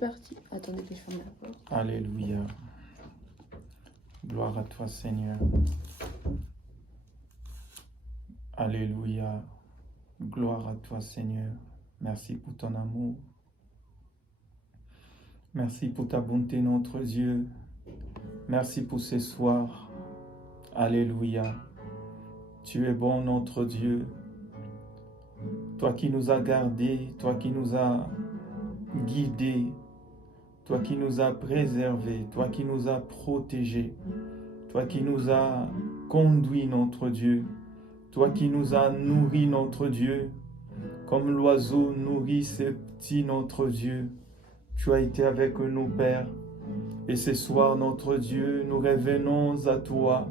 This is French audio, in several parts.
parti. Attendez que je ferme la porte. Alléluia. Gloire à toi, Seigneur. Alléluia. Gloire à toi, Seigneur. Merci pour ton amour. Merci pour ta bonté, notre Dieu. Merci pour ce soir. Alléluia. Tu es bon, notre Dieu. Toi qui nous as gardés, toi qui nous as guidés, toi qui nous as préservés, toi qui nous as protégés, toi qui nous as conduits, notre Dieu, toi qui nous as nourris, notre Dieu, comme l'oiseau nourrit ses petits, notre Dieu. Tu as été avec nous, Père. Et ce soir, notre Dieu, nous revenons à toi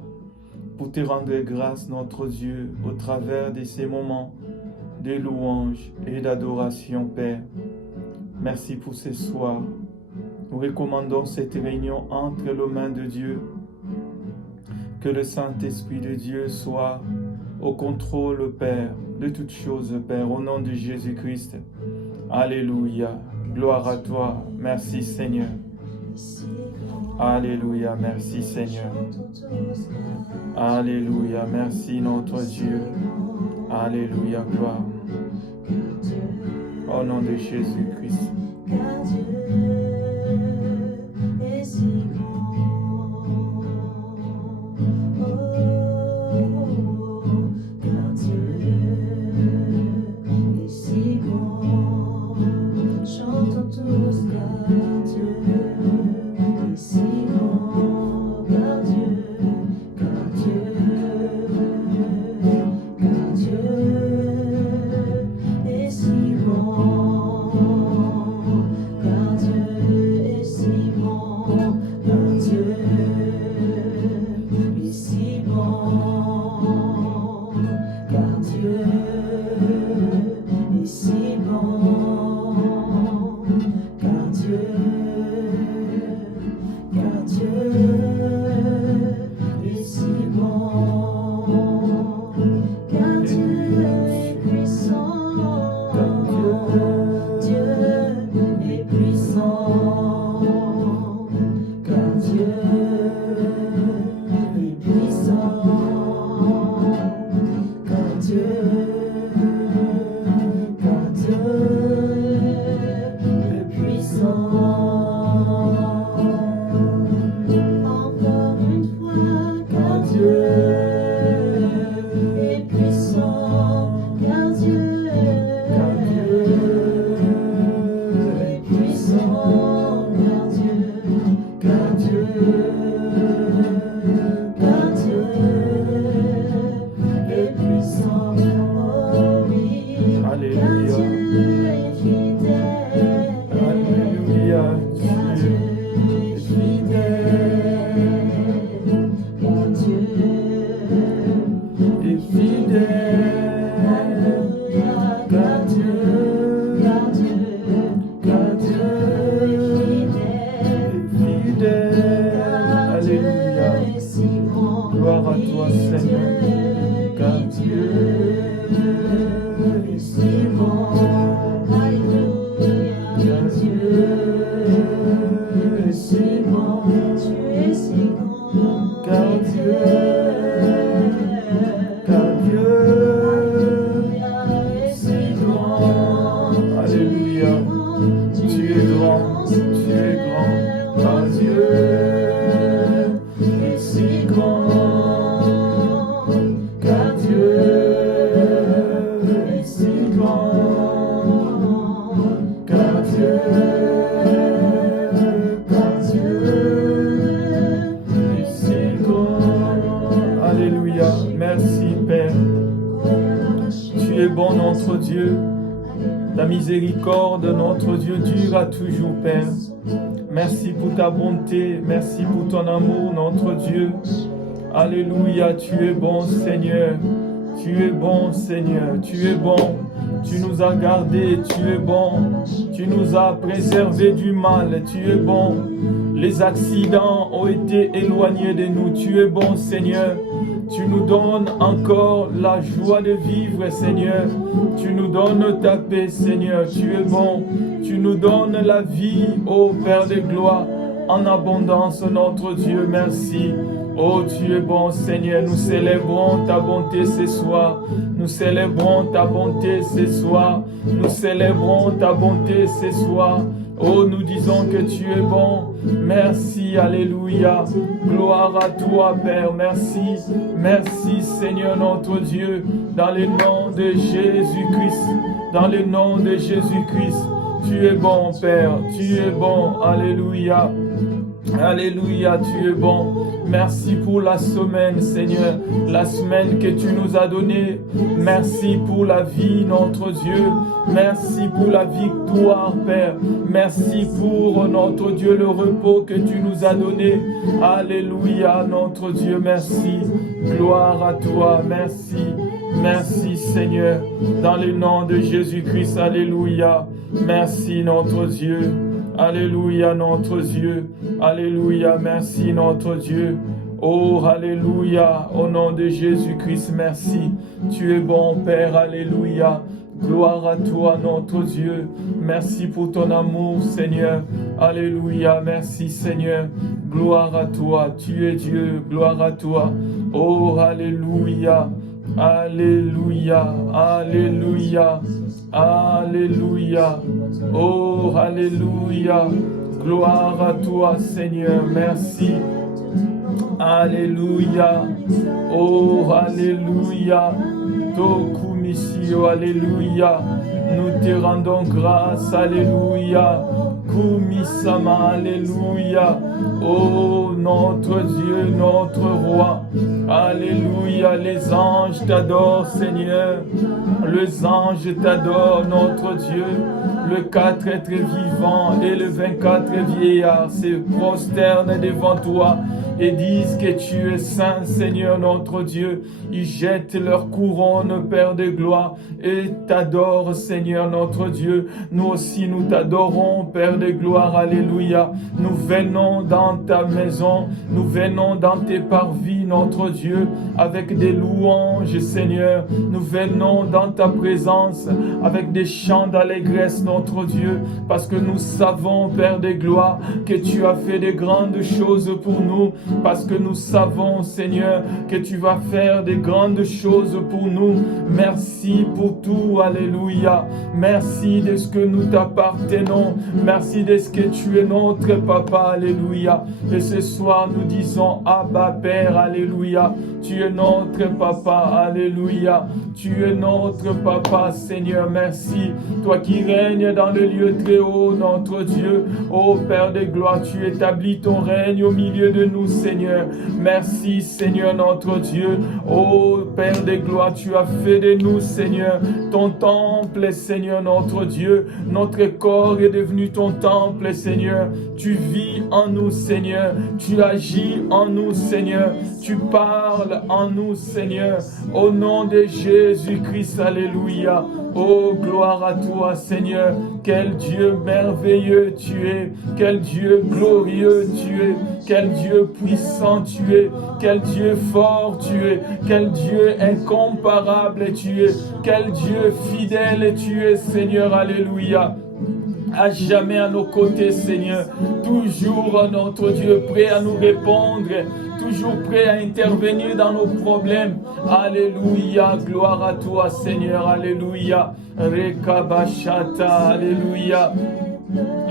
pour te rendre grâce, notre Dieu, au travers de ces moments de louange et d'adoration, Père. Merci pour ce soir. Nous recommandons cette réunion entre les mains de Dieu. Que le Saint-Esprit de Dieu soit au contrôle, Père, de toutes choses, Père, au nom de Jésus-Christ. Alléluia. Gloire à toi. Merci, Seigneur. Alléluia. Merci, Seigneur. Alléluia. Merci, notre Dieu. Alléluia. Gloire. Au nom de Jésus-Christ. Car Dieu est si bon. Car Dieu est si bon. Chantons tous car Dieu est si bon. Car Dieu est si bon. Car Dieu est si bon. Car Dieu est si bon. Car Dieu est si bon. Car Dieu est si bon. Car Dieu est puissant. Dieu est puissant. Car Dieu est puissant. Car Dieu est puissant. Encore une fois, car Dieu est puissant. Car Dieu est puissant. Car Dieu est puissant. Oh oui, car Alléluia. Dieu est fidèle. Alléluia. Car Dieu Dieu est fidèle. Car Dieu est fidèle. Alléluia. Car Dieu Car Dieu est est fidèle. fidèle. Car Dieu Alléluia. est si grand. Gloire à toi, Seigneur. Car Dieu est si bon. Alléluia. Car Dieu est si bon. Tu es si grand. Car Dieu Alléluia. Est si grand. Alléluia. Tu es grand. Tu es grand. Car Dieu est si grand. Car Dieu est si grand. Car Dieu est si grand. Alléluia. Merci, Père. Tu es bon, notre Dieu. Ta miséricorde, notre Dieu, dure toujours, Père. Merci pour ta bonté. Merci pour ton amour, notre Dieu. Alléluia. Tu es bon, Seigneur. Tu es bon, Seigneur. Tu es bon. Tu nous as gardés. Tu es bon. Tu nous as préservés du mal. Tu es bon. Les accidents ont été éloignés de nous. Tu es bon, Seigneur. Tu nous donnes encore la joie de vivre, Seigneur. Tu nous donnes ta paix, Seigneur. Tu es bon. Tu nous donnes la vie, ô Père de gloire, en abondance, notre Dieu. Merci. Oh, tu es bon, Seigneur. Nous célébrons ta bonté ce soir. Nous célébrons ta bonté ce soir. Nous célébrons ta bonté ce soir. Oh, nous disons que tu es bon. Merci, alléluia. Gloire à toi, Père. Merci. Merci, Seigneur notre Dieu. Dans le nom de Jésus-Christ. Dans le nom de Jésus-Christ. Tu es bon, Père. Tu es bon. Alléluia. Alléluia, tu es bon. Merci pour la semaine, Seigneur. La semaine que tu nous as donnée. Merci pour la vie, notre Dieu. Merci pour la victoire, Père. Merci pour, notre Dieu, le repos que tu nous as donné. Alléluia, notre Dieu, merci. Gloire à toi, merci. Merci, Seigneur. Dans le nom de Jésus-Christ, alléluia. Merci, notre Dieu. Alléluia, notre Dieu. Alléluia, merci, notre Dieu. Oh, alléluia, au nom de Jésus-Christ, merci. Tu es bon, Père, alléluia. Gloire à toi, notre Dieu. Merci pour ton amour, Seigneur. Alléluia, merci, Seigneur. Gloire à toi, tu es Dieu. Gloire à toi. Oh, alléluia. Alléluia, alléluia, alléluia. Oh, alléluia. Gloire à toi, Seigneur. Merci. Alléluia. Oh, alléluia. Tokumisio, alléluia. Nous te rendons grâce, alléluia. Kumisama, alléluia. Oh, notre Dieu, notre roi. Alléluia, les anges t'adorent, Seigneur. Les anges t'adorent, notre Dieu. Le 4 êtres vivants et le 24 vieillards se prosternent devant toi et disent que tu es saint, Seigneur notre Dieu. Ils jettent leur couronne, Père de gloire, et t'adorent, Seigneur notre Dieu. Nous aussi, nous t'adorons, Père de gloire, alléluia. Nous venons dans ta maison, nous venons dans tes parvis, notre Dieu, avec des louanges, Seigneur. Nous venons dans ta présence avec des chants d'allégresse, notre Dieu, parce que nous savons, Père de gloire, que tu as fait de grandes choses pour nous, parce que nous savons, Seigneur, que tu vas faire de grandes choses pour nous. Merci pour tout, alléluia. Merci de ce que nous t'appartenons. Merci de ce que tu es notre Papa, alléluia. Et ce soir, nous disons, Abba, Père, alléluia. Tu es notre Papa, alléluia. Tu es notre Papa, Seigneur, merci. Toi qui règnes dans le lieu très haut, notre Dieu. Ô Père de gloire, tu établis ton règne au milieu de nous, Seigneur. Merci, Seigneur, notre Dieu. Ô Père de gloire, tu as fait de nous, Seigneur, ton temple, Seigneur, notre Dieu. Notre corps est devenu ton temple, Seigneur. Tu vis en nous, Seigneur. Tu agis en nous, Seigneur. Tu parles en nous, Seigneur. Au nom de Jésus-Christ, alléluia. Oh, gloire à toi, Seigneur. Quel Dieu merveilleux tu es. Quel Dieu glorieux tu es. Quel Dieu puissant tu es. Quel Dieu fort tu es. Quel Dieu incomparable tu es. Quel Dieu fidèle tu es, Seigneur. Alléluia. À jamais à nos côtés, Seigneur. Toujours notre Dieu prêt à nous répondre. Toujours prêt à intervenir dans nos problèmes. Alléluia, gloire à toi, Seigneur. Alléluia. Rekabashata, alléluia.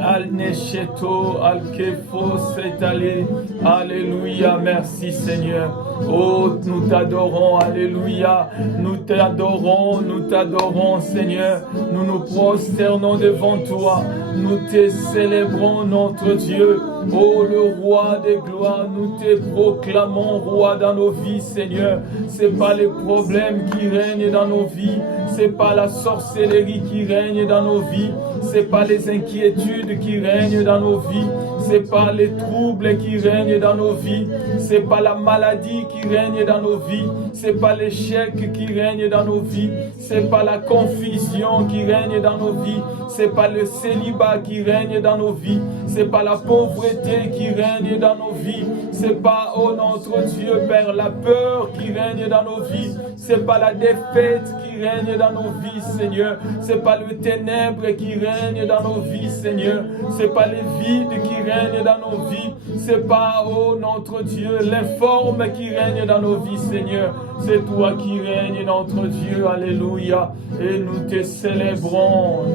Al-Nesheto, Al-Kefo, Setale. Alléluia, merci Seigneur. Oh, nous t'adorons, alléluia. Nous t'adorons, Seigneur. Nous nous prosternons devant toi. Nous te célébrons, notre Dieu. Oh, le roi des gloires, nous te proclamons roi dans nos vies, Seigneur. C'est pas les problèmes qui règnent dans nos vies. C'est pas la sorcellerie qui règne dans nos vies. C'est pas les inquiétudes qui règnent dans nos vies. C'est pas les troubles qui règnent dans nos vies. C'est pas la maladie qui règne dans nos vies. C'est pas l'échec qui règne dans nos vies. C'est pas la confusion qui règne dans nos vies. C'est pas le célibat qui règne dans nos vies. C'est pas la pauvreté pauvreté qui règne dans nos vies. C'est pas, oh notre Dieu, Père, la peur qui règne dans nos vies. C'est pas la défaite qui règne dans nos vies, Seigneur. C'est pas le ténèbre qui règne dans nos vies, Seigneur. C'est pas les vides qui règnent dans nos vies. C'est pas, oh notre Dieu, l'informe qui règne dans nos vies, Seigneur. C'est toi qui règnes, notre Dieu. Alléluia. Et nous te célébrons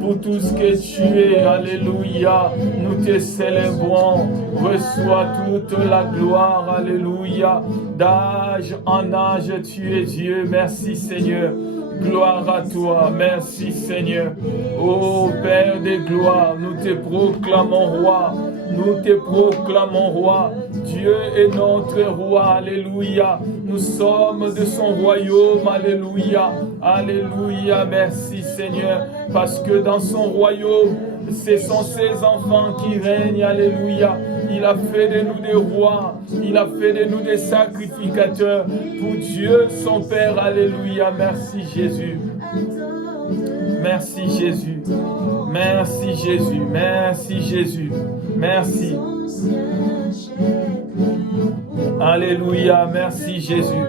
pour tout ce que tu es. Alléluia. Nous te célébrons. Reçois toute la gloire. Alléluia. D'âge en âge, tu es Dieu. Merci, Seigneur. Gloire à toi. Merci, Seigneur. Ô Père de gloire, nous te proclamons roi. Nous te proclamons roi. Dieu est notre roi. Alléluia. Nous sommes de son royaume. Alléluia. Alléluia. Merci, Seigneur. Parce que dans son royaume, ce sont ses enfants qui règnent. Alléluia. Il a fait de nous des rois. Il a fait de nous des sacrificateurs pour Dieu, son Père. Alléluia. Merci, Jésus. Merci, Jésus. Merci, Jésus. Merci, Jésus. Merci. Alléluia. Merci, Jésus.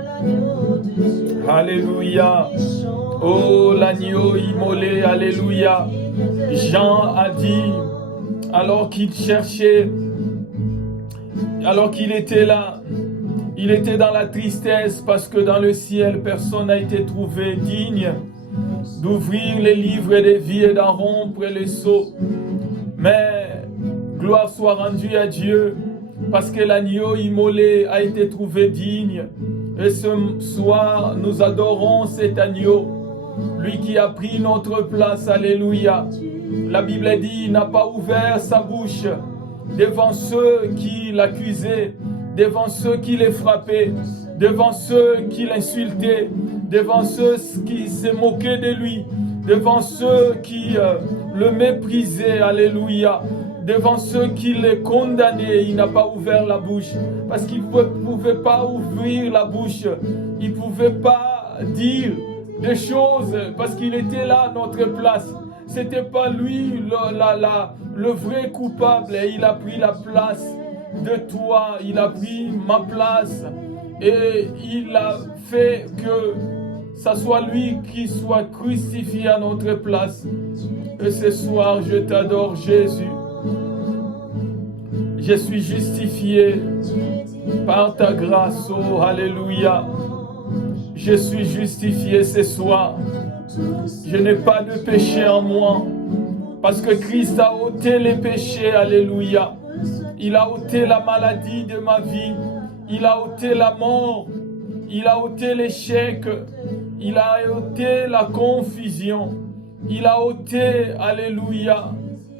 Alléluia. Oh, l'agneau immolé. Alléluia. Jean a dit, alors qu'il cherchait, alors qu'il était là, il était dans la tristesse parce que dans le ciel, personne n'a été trouvé digne d'ouvrir les livres de vie et d'en rompre les sceaux. Mais gloire soit rendue à Dieu parce que l'agneau immolé a été trouvé digne. Et ce soir, nous adorons cet agneau, lui qui a pris notre place. Alléluia. La Bible dit, il n'a pas ouvert sa bouche devant ceux qui l'accusaient, devant ceux qui les frappaient, devant ceux qui l'insultaient, devant ceux qui se moquaient de lui, devant ceux qui le méprisaient. Alléluia. Devant ceux qui les condamnaient, il n'a pas ouvert la bouche parce qu'il ne pouvait pas ouvrir la bouche. Il ne pouvait pas dire des choses parce qu'il était là à notre place. C'était pas lui le vrai coupable. Et il a pris la place de toi. Il a pris ma place. Et il a fait que ça soit lui qui soit crucifié à notre place. Et ce soir, je t'adore, Jésus. Je suis justifié par ta grâce. Oh, alléluia. Je suis justifié ce soir. Je n'ai pas de péché en moi. Parce que Christ a ôté les péchés. Alléluia. Il a ôté la maladie de ma vie. Il a ôté la mort. Il a ôté l'échec. Il a ôté la confusion. Il a ôté, alléluia,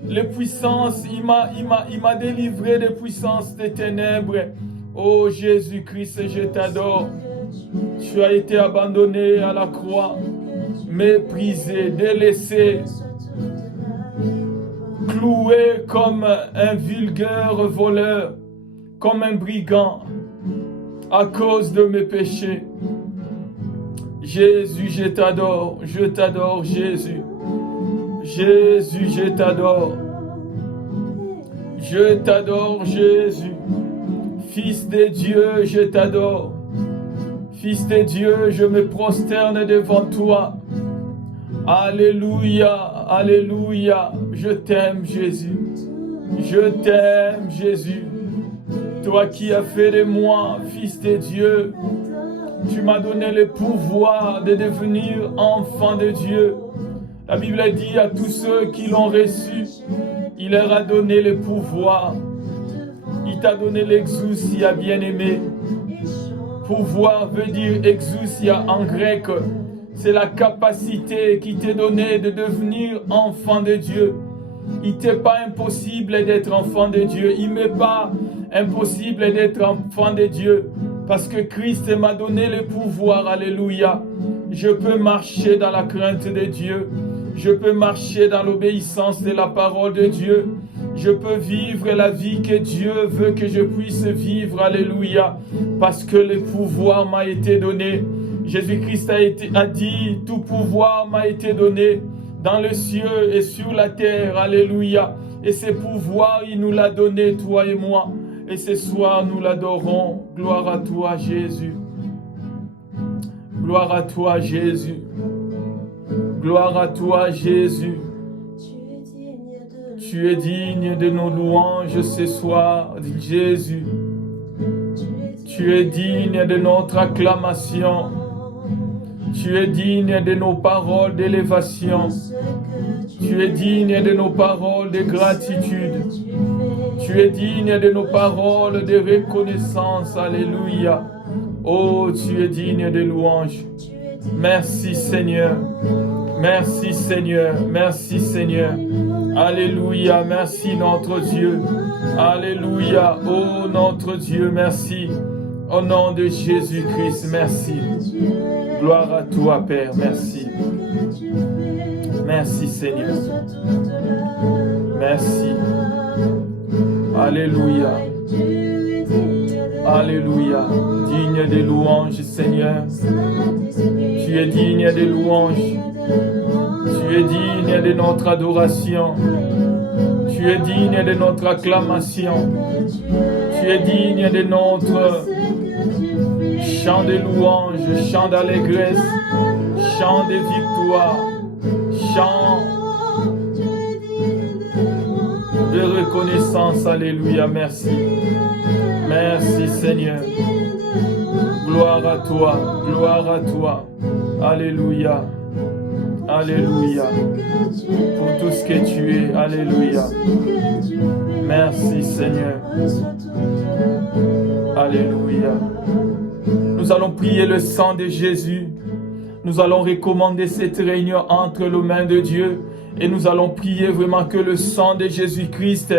les puissances. Il m'a délivré des puissances des ténèbres. Oh Jésus-Christ, je t'adore. Tu as été abandonné à la croix, méprisé, délaissé, cloué comme un vulgaire voleur, comme un brigand, à cause de mes péchés. Jésus, je t'adore, Jésus. Jésus, je t'adore. Je t'adore, Jésus. Fils de Dieu, je t'adore. Fils de Dieu, je me prosterne devant toi. Alléluia, alléluia. Je t'aime, Jésus. Je t'aime, Jésus. Toi qui as fait de moi, Fils de Dieu, tu m'as donné le pouvoir de devenir enfant de Dieu. La Bible dit à tous ceux qui l'ont reçu, il leur a donné le pouvoir. Il t'a donné l'exousia, bien-aimé. Pouvoir veut dire exousia en grec. C'est la capacité qui t'est donnée de devenir enfant de Dieu. Il t'est pas impossible d'être enfant de Dieu. Il m'est pas impossible d'être enfant de Dieu. Parce que Christ m'a donné le pouvoir, alléluia. Je peux marcher dans la crainte de Dieu. Je peux marcher dans l'obéissance de la parole de Dieu. Je peux vivre la vie que Dieu veut que je puisse vivre, alléluia. Parce que le pouvoir m'a été donné. Jésus-Christ a dit, tout pouvoir m'a été donné dans les cieux et sur la terre, alléluia. Et ce pouvoir, il nous l'a donné, toi et moi. Et ce soir, nous l'adorons. Gloire à toi, Jésus. Gloire à toi, Jésus. Gloire à toi, Jésus. Tu es digne de nos louanges ce soir, Jésus. Tu es digne de notre acclamation. Tu es digne de nos paroles d'élévation. Tu es digne de nos paroles de gratitude. Tu es digne de nos paroles de reconnaissance. Alléluia. Oh, tu es digne de louange. Merci Seigneur. Merci Seigneur. Merci Seigneur. Alléluia. Merci notre Dieu. Alléluia. Oh notre Dieu, merci. Au nom de Jésus-Christ, merci. Gloire à toi, Père. Merci. Merci Seigneur. Merci. Alléluia. Alléluia. Digne de louanges, Seigneur. Tu es digne de louanges. Tu es digne de notre adoration. Tu es digne de notre acclamation. Tu es digne de notre chant de louange, chant d'allégresse, chant de victoire, chant de reconnaissance. Alléluia, merci. Merci Seigneur. Gloire à toi, gloire à toi. Alléluia. Alléluia. Pour tout ce que tu es. Alléluia. Merci Seigneur. Alléluia. Nous allons prier le sang de Jésus. Nous allons recommander cette réunion entre les mains de Dieu. Et nous allons prier vraiment que le sang de Jésus-Christ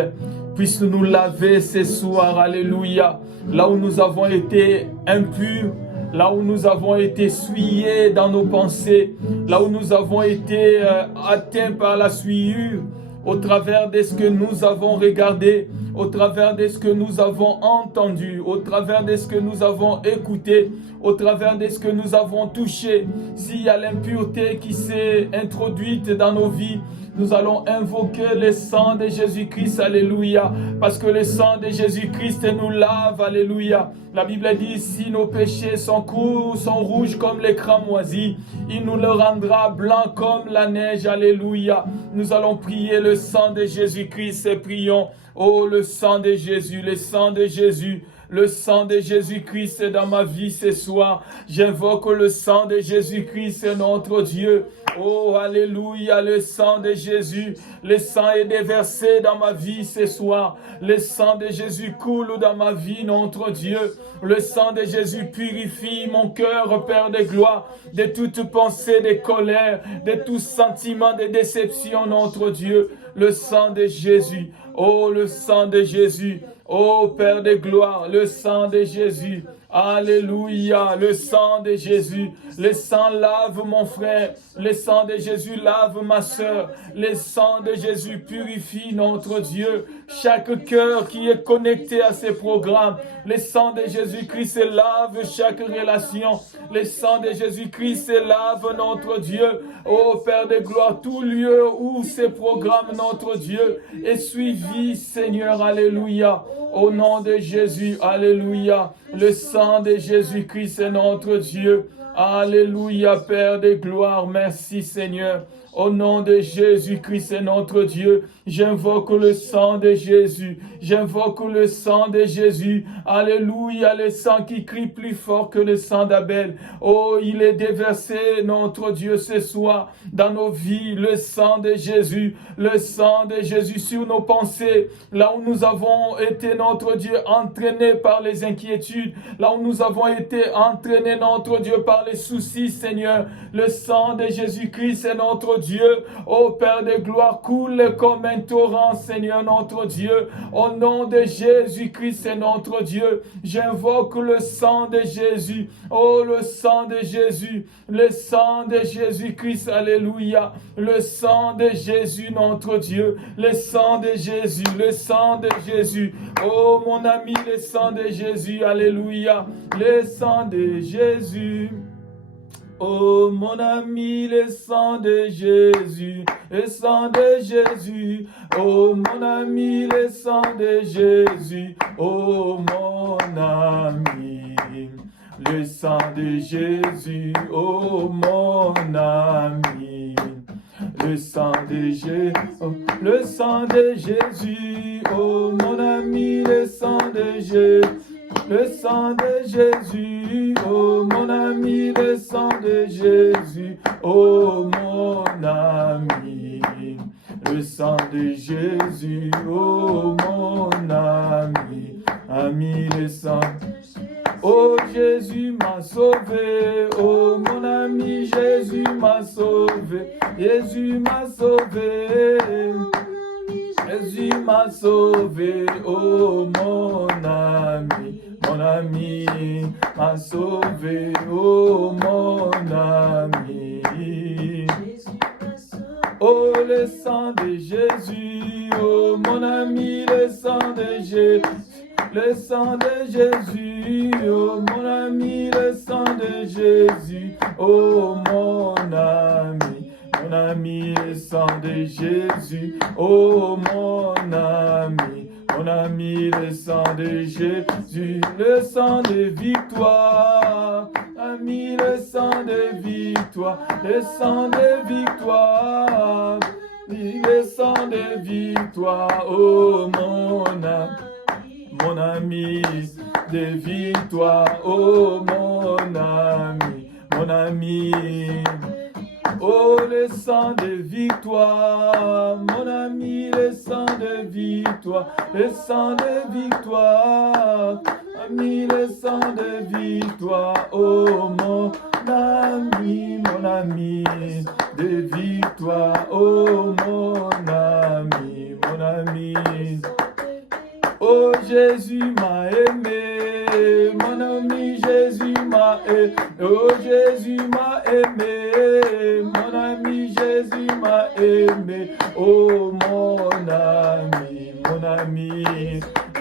puisse nous laver ce soir. Alléluia. Là où nous avons été impurs, là où nous avons été souillés dans nos pensées, là où nous avons été atteints par la souillure, au travers de ce que nous avons regardé, au travers de ce que nous avons entendu, au travers de ce que nous avons écouté, au travers de ce que nous avons touché. S'il y a l'impureté qui s'est introduite dans nos vies, nous allons invoquer le sang de Jésus-Christ, alléluia, parce que le sang de Jésus-Christ nous lave, alléluia. La Bible dit, si nos péchés sont rouges comme les cramoisis, il nous le rendra blanc comme la neige, alléluia. Nous allons prier le sang de Jésus-Christ et prions, oh le sang de Jésus, le sang de Jésus. Le sang de Jésus-Christ dans ma vie ce soir. J'invoque le sang de Jésus-Christ, notre Dieu. Oh, alléluia, le sang de Jésus. Le sang est déversé dans ma vie ce soir. Le sang de Jésus coule dans ma vie, notre Dieu. Le sang de Jésus purifie mon cœur, Père de gloire, de toute pensée de colère, de tout sentiment de déception, notre Dieu. Le sang de Jésus. Oh, le sang de Jésus. Oh Père de gloire, le sang de Jésus. Alléluia, le sang de Jésus. Le sang lave mon frère. Le sang de Jésus lave ma soeur. Le sang de Jésus purifie notre Dieu. Chaque cœur qui est connecté à ces programmes. Le sang de Jésus-Christ lave chaque relation. Le sang de Jésus-Christ lave notre Dieu. Oh Père de gloire, tout lieu où ces programmes, notre Dieu, est suivi, Seigneur. Alléluia. Au nom de Jésus, alléluia. Le sang de Jésus-Christ est notre Dieu. Alléluia, Père de gloire. Merci, Seigneur. Au nom de Jésus-Christ est notre Dieu. J'invoque le sang de Jésus. J'invoque le sang de Jésus. Alléluia, le sang qui crie plus fort que le sang d'Abel. Oh, il est déversé, notre Dieu, ce soir, dans nos vies. Le sang de Jésus. Le sang de Jésus sur nos pensées. Là où nous avons été, notre Dieu, entraînés par les inquiétudes. Là où nous avons été entraînés, notre Dieu, par les soucis, Seigneur. Le sang de Jésus-Christ est notre Dieu. Ô Père de gloire, coule comme un torrent, Seigneur, notre Dieu. Au nom de Jésus-Christ, c'est notre Dieu. J'invoque le sang de Jésus. Oh, le sang de Jésus. Le sang de Jésus-Christ, alléluia. Le sang de Jésus, notre Dieu. Le sang de Jésus, le sang de Jésus. Oh, mon ami, le sang de Jésus, alléluia. Le sang de Jésus. Oh mon ami, le sang de Jésus, le sang de Jésus. Oh mon ami, le sang de Jésus. Oh mon ami, le sang de Jésus. Oh mon ami, le sang de Jésus. Oh, le sang de Jésus. Oh mon ami, le sang de Jésus. Le sang de Jésus, oh mon ami, le sang de Jésus, oh mon ami. Le sang de Jésus, oh mon ami, ami le sang. Oh Jésus m'a sauvé, oh mon ami, Jésus m'a sauvé, Jésus m'a sauvé. Jésus m'a sauvé, oh mon ami m'a sauvé, oh mon ami. Oh le sang de Jésus, oh mon ami, le sang de Jésus, le sang de Jésus, oh mon ami, le sang de Jésus, oh mon ami, le sang de Jésus, oh mon ami, le sang de Jésus, le sang de victoire, ami, le sang de victoire, le sang de victoire, le sang de victoire, oh mon ami, de victoire, oh mon ami. Oh, le sang de victoire, mon ami, le sang de victoire, le sang de victoire, ami, le sang de victoire, oh mon ami, de victoire, oh mon ami. Oh, Jésus m'a aimé, mon ami, Jésus m'a aimé, oh, Jésus m'a aimé, mon ami, Jésus m'a aimé, oh, mon ami,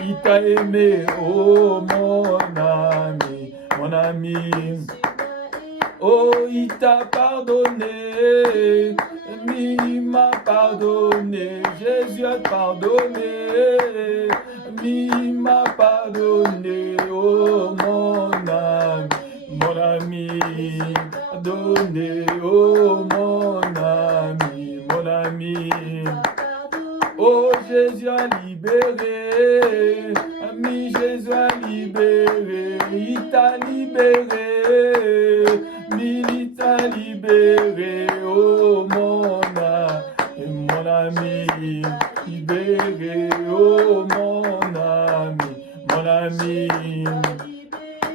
il t'a aimé, oh, mon ami, oh, il t'a pardonné, il m'a pardonné, Jésus a pardonné, il m'a pardonné, oh mon ami, donné, oh mon ami, oh Jésus a libéré, ami Jésus a libéré, il t'a libéré, il t'a libéré, oh mon ami, libéré, oh mon ami,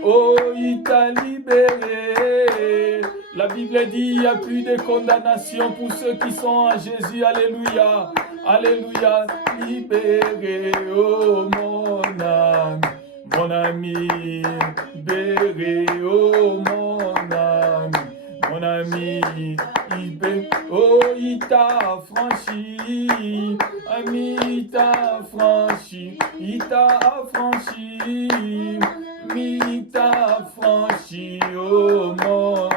oh il t'a libéré. La Bible dit il n'y a plus de condamnation pour ceux qui sont en Jésus, alléluia, alléluia, libéré, oh mon ami, libéré, oh mon ami, oh il t'a affranchi, ami, il t'a affranchi, il t'a affranchi, il t'a affranchi, oh mon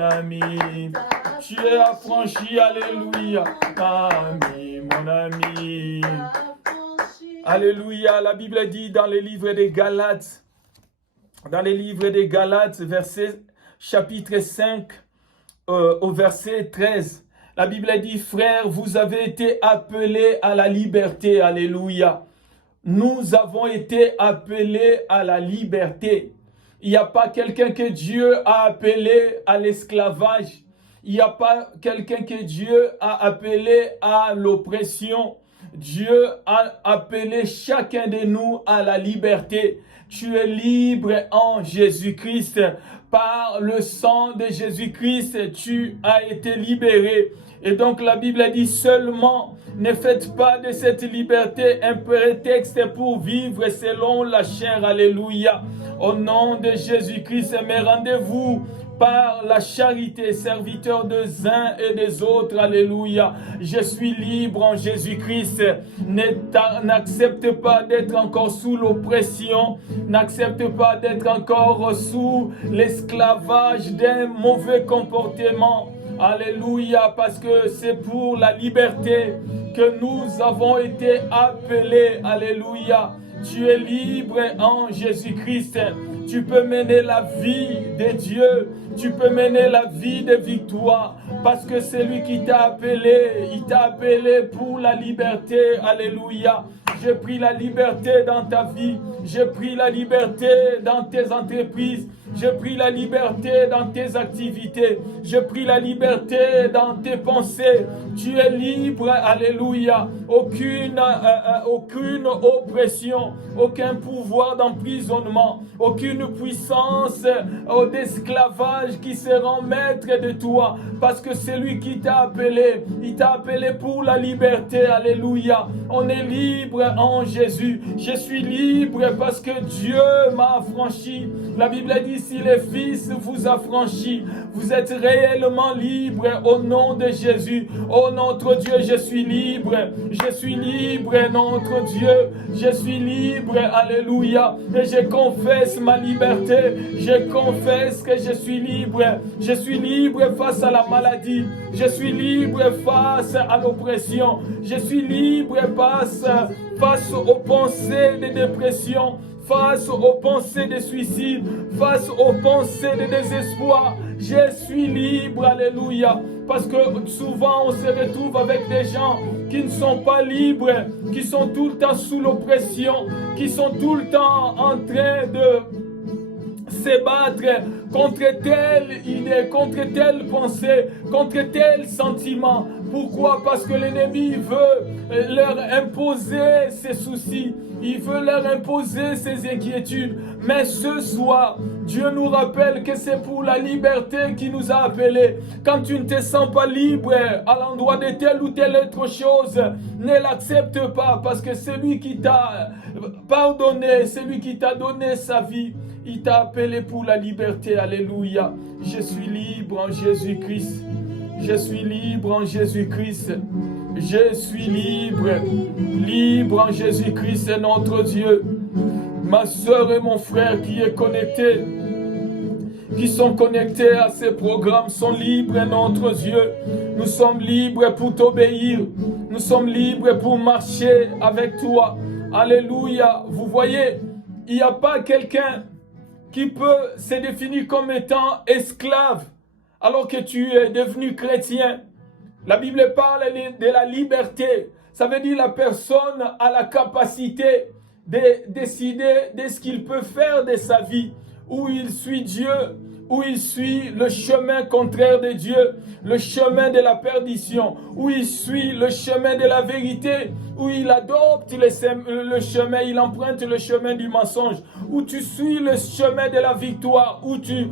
ami, tu es affranchi, alléluia, ami, mon ami, alléluia. La Bible dit dans les livres des Galates, chapitre 5, au verset 13, la Bible dit, frères, vous avez été appelés à la liberté, alléluia. Nous avons été appelés à la liberté. Il n'y a pas quelqu'un que Dieu a appelé à l'esclavage. Il n'y a pas quelqu'un que Dieu a appelé à l'oppression. Dieu a appelé chacun de nous à la liberté. Tu es libre en Jésus-Christ. Par le sang de Jésus-Christ, tu as été libéré. Et donc la Bible dit seulement, ne faites pas de cette liberté un prétexte pour vivre selon la chair. Alléluia. Au nom de Jésus-Christ, mais rendez-vous par la charité, serviteur des uns et des autres. Alléluia. Je suis libre en Jésus-Christ. N'accepte pas d'être encore sous l'oppression. N'accepte pas d'être encore sous l'esclavage d'un mauvais comportement. Alléluia, parce que c'est pour la liberté que nous avons été appelés. Alléluia. Tu es libre en Jésus-Christ. Tu peux mener la vie de Dieu. Tu peux mener la vie de victoire. Parce que c'est lui qui t'a appelé. Il t'a appelé pour la liberté. Alléluia. J'ai pris la liberté dans ta vie. J'ai pris la liberté dans tes entreprises. J'ai pris la liberté dans tes activités. J'ai pris la liberté dans tes pensées. Tu es libre. Alléluia. Aucune oppression, aucun pouvoir d'emprisonnement, aucune puissance d'esclavage qui sera maître de toi. Parce que c'est lui qui t'a appelé. Il t'a appelé pour la liberté. Alléluia. On est libre en Jésus. Je suis libre parce que Dieu m'a affranchi. La Bible dit, si le Fils vous affranchit, vous êtes réellement libre au nom de Jésus. Oh notre Dieu, je suis libre. Je suis libre, notre Dieu. Je suis libre. Alléluia. Et je confesse ma liberté. Je confesse que je suis libre. Je suis libre face à la maladie. Je suis libre face à l'oppression. Je suis libre face aux pensées de dépression, face aux pensées de suicide, face aux pensées de désespoir. Je suis libre, alléluia. Parce que souvent on se retrouve avec des gens qui ne sont pas libres, qui sont tout le temps sous l'oppression, qui sont tout le temps en train de se battre contre telle idée, contre telle pensée, contre tel sentiment. Pourquoi? Parce que l'ennemi veut leur imposer ses soucis. Il veut leur imposer ses inquiétudes. Mais ce soir, Dieu nous rappelle que c'est pour la liberté qu'il nous a appelés. Quand tu ne te sens pas libre à l'endroit de telle ou telle autre chose, ne l'accepte pas, parce que celui qui t'a pardonné, celui qui t'a donné sa vie, il t'a appelé pour la liberté. Alléluia. Je suis libre en Jésus-Christ. Je suis libre en Jésus-Christ. Je suis libre. Libre en Jésus-Christ, c'est notre Dieu. Ma soeur et mon frère qui est connecté, qui sont connectés à ces programmes, sont libres, notre Dieu. Nous sommes libres pour t'obéir. Nous sommes libres pour marcher avec toi. Alléluia. Vous voyez, il n'y a pas quelqu'un qui peut se définir comme étant esclave alors que tu es devenu chrétien. La Bible parle de la liberté. Ça veut dire la personne a la capacité de décider de ce qu'il peut faire de sa vie, où il suit Dieu, où il suit le chemin contraire de Dieu, le chemin de la perdition, où il suit le chemin de la vérité, où il adopte le chemin, il emprunte le chemin du mensonge, où tu suis le chemin de la victoire, où tu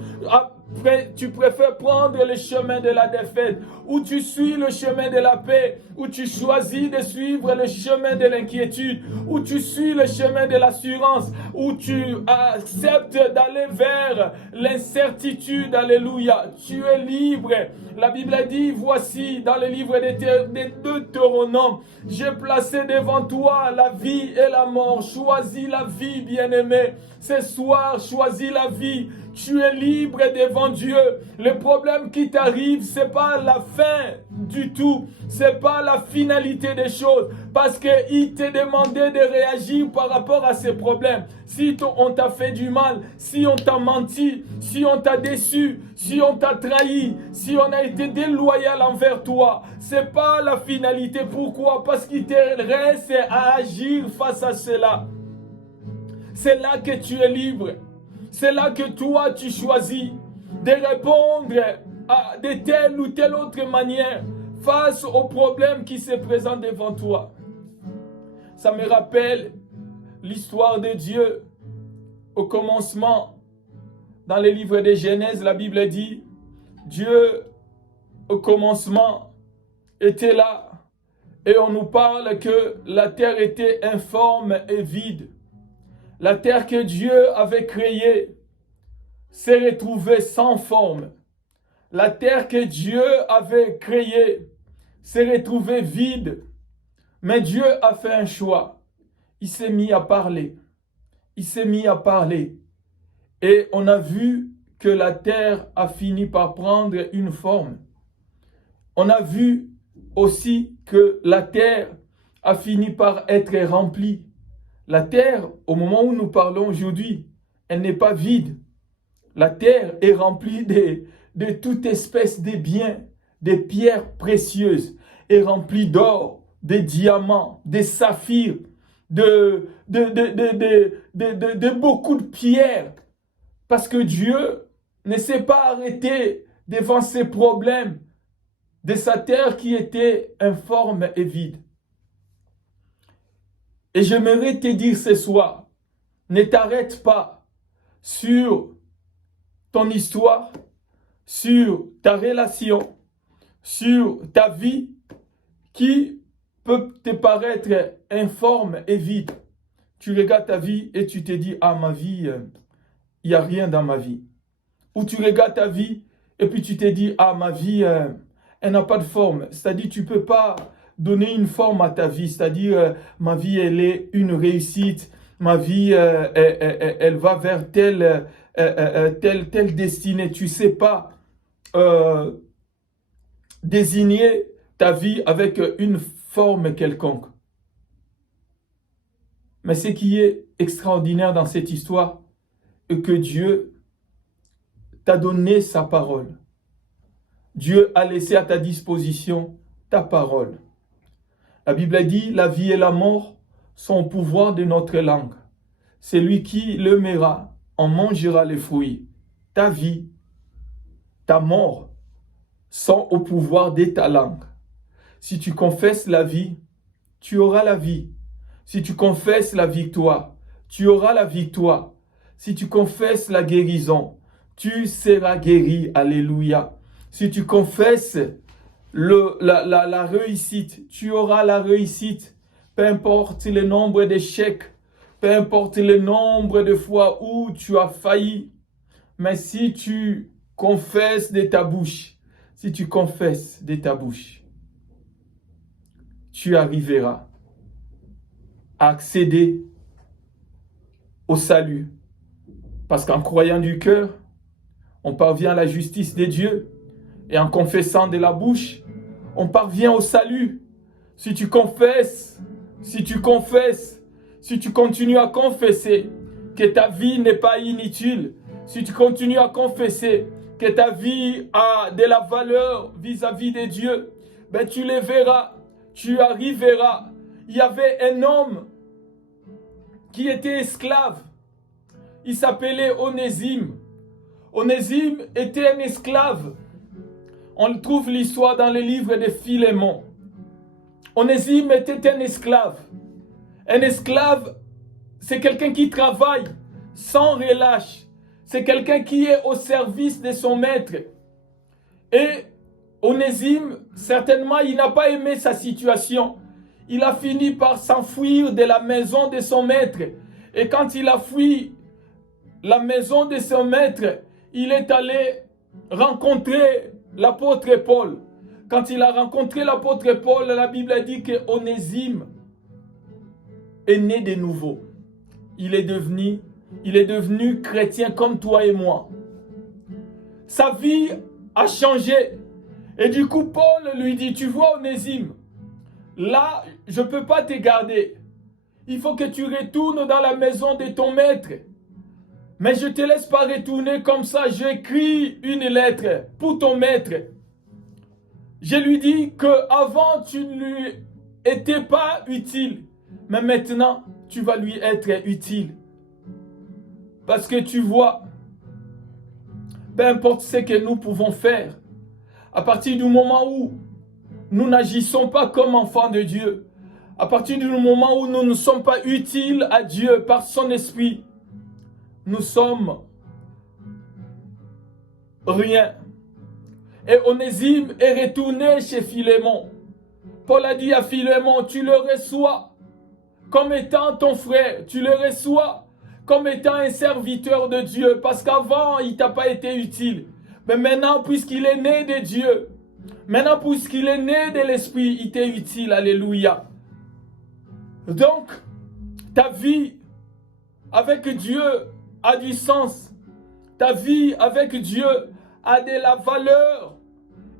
préfères prendre le chemin de la défaite, où tu suis le chemin de la paix, où tu choisis de suivre le chemin de l'inquiétude, où tu suis le chemin de l'assurance, où tu acceptes d'aller vers l'incertitude. Alléluia. Tu es libre. La Bible dit, voici dans le livre de Deutéronome, j'ai placé devant toi la vie et la mort. Choisis la vie, bien-aimé. Ce soir, choisis la vie. Tu es libre devant Dieu. Le problème qui t'arrive, c'est pas la fin du tout. C'est pas la finalité des choses. Parce qu'il t'a demandé de réagir par rapport à ces problèmes. Si on t'a fait du mal, si on t'a menti, si on t'a déçu, si on t'a trahi, si on a été déloyal envers toi, c'est pas la finalité. Pourquoi? Parce qu'il te reste à agir face à cela. C'est là que tu es libre. C'est là que toi tu choisis de répondre de telle ou telle autre manière face aux problèmes qui se présentent devant toi. Ça me rappelle l'histoire de Dieu au commencement. Dans le livre de Genèse, la Bible dit, Dieu au commencement était là et on nous parle que la terre était informe et vide. La terre que Dieu avait créée, s'est retrouvée sans forme. La terre que Dieu avait créée s'est retrouvée vide. Mais Dieu a fait un choix. Il s'est mis à parler. Il s'est mis à parler. Et on a vu que la terre a fini par prendre une forme. On a vu aussi que la terre a fini par être remplie. La terre, au moment où nous parlons aujourd'hui, elle n'est pas vide. La terre est remplie de toute espèce de biens, des pierres précieuses, est remplie d'or, de diamants, de saphirs, de beaucoup de pierres. Parce que Dieu ne s'est pas arrêté devant ces problèmes de sa terre qui était informe et vide. Et j'aimerais te dire ce soir, ne t'arrête pas sur ton histoire, sur ta relation, sur ta vie qui peut te paraître informe et vide. Tu regardes ta vie et tu te dis, ah ma vie, il n'y a rien dans ma vie. Ou tu regardes ta vie et puis tu te dis, ah ma vie, elle n'a pas de forme. C'est-à-dire, tu ne peux pas donner une forme à ta vie. C'est-à-dire, ma vie, elle est une réussite. Ma vie, elle va vers telle destinée. Tu ne sais pas désigner ta vie avec une forme quelconque. Mais ce qui est extraordinaire dans cette histoire est que Dieu t'a donné sa parole. Dieu a laissé à ta disposition ta parole. La Bible a dit, la vie et la mort sont au pouvoir de notre langue. Celui qui l'aimera en mangera les fruits. Ta vie, ta mort sont au pouvoir de ta langue. Si tu confesses la vie, tu auras la vie. Si tu confesses la victoire, tu auras la victoire. Si tu confesses la guérison, tu seras guéri. Alléluia. Si tu confesses la réussite, tu auras la réussite. Peu importe le nombre d'échecs, peu importe le nombre de fois où tu as failli. Mais si tu confesses de ta bouche, si tu confesses de ta bouche, tu arriveras à accéder au salut. Parce qu'en croyant du cœur, on parvient à la justice de Dieu. Et en confessant de la bouche, on parvient au salut. Si tu confesses, si tu continues à confesser que ta vie n'est pas inutile, si tu continues à confesser que ta vie a de la valeur vis-à-vis de Dieu, ben tu le verras, tu arriveras. Il y avait un homme qui était esclave. Il s'appelait Onésime. Onésime était un esclave. On trouve l'histoire dans le livre de Philémon. Onésime était un esclave. Un esclave, c'est quelqu'un qui travaille sans relâche. C'est quelqu'un qui est au service de son maître. Et Onésime, certainement, il n'a pas aimé sa situation. Il a fini par s'enfuir de la maison de son maître. Et quand il a fui la maison de son maître, il est allé rencontrer l'apôtre Paul. Quand il a rencontré l'apôtre Paul, la Bible a dit que Onésime est né de nouveau. Il est devenu chrétien comme toi et moi. Sa vie a changé. Et du coup, Paul lui dit, tu vois Onésime, là, je ne peux pas te garder. Il faut que tu retournes dans la maison de ton maître. Mais je ne te laisse pas retourner comme ça. J'écris une lettre pour ton maître. Je lui dis qu'avant, tu ne lui étais pas utile. Mais maintenant, tu vas lui être utile. Parce que tu vois, peu importe ce que nous pouvons faire, à partir du moment où nous n'agissons pas comme enfants de Dieu, à partir du moment où nous ne sommes pas utiles à Dieu par son esprit, nous sommes rien. Et Onésime est retourné chez Philémon. Paul a dit à Philémon, tu le reçois comme étant ton frère, tu le reçois comme étant un serviteur de Dieu, parce qu'avant, il t'a pas été utile. Mais maintenant, puisqu'il est né de Dieu, maintenant, puisqu'il est né de l'Esprit, il t'est utile. Alléluia. Donc, ta vie avec Dieu a du sens. Ta vie avec Dieu a de la valeur.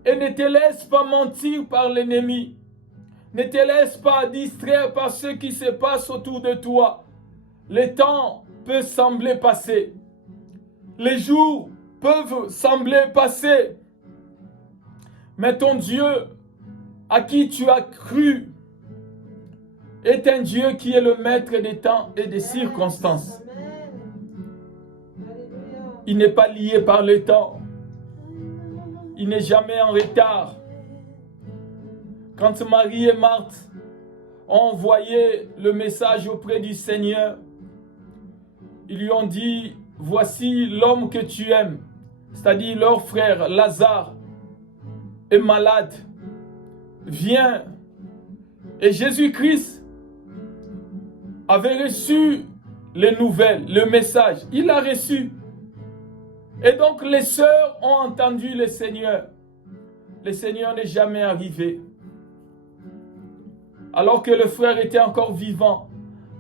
Et ne te laisse pas mentir par l'ennemi. Ne te laisse pas distraire par ce qui se passe autour de toi. Le temps peut sembler passer. Les jours peuvent sembler passer. Mais ton Dieu, à qui tu as cru, est un Dieu qui est le maître des temps et des circonstances. Il n'est pas lié par le temps. Il n'est jamais en retard. Quand Marie et Marthe ont envoyé le message auprès du Seigneur, ils lui ont dit, voici l'homme que tu aimes, c'est-à-dire leur frère Lazare est malade. Viens. Et Jésus-Christ avait reçu les nouvelles, le message. Il l'a reçu. Et donc les sœurs ont entendu le Seigneur. Le Seigneur n'est jamais arrivé. Alors que le frère était encore vivant,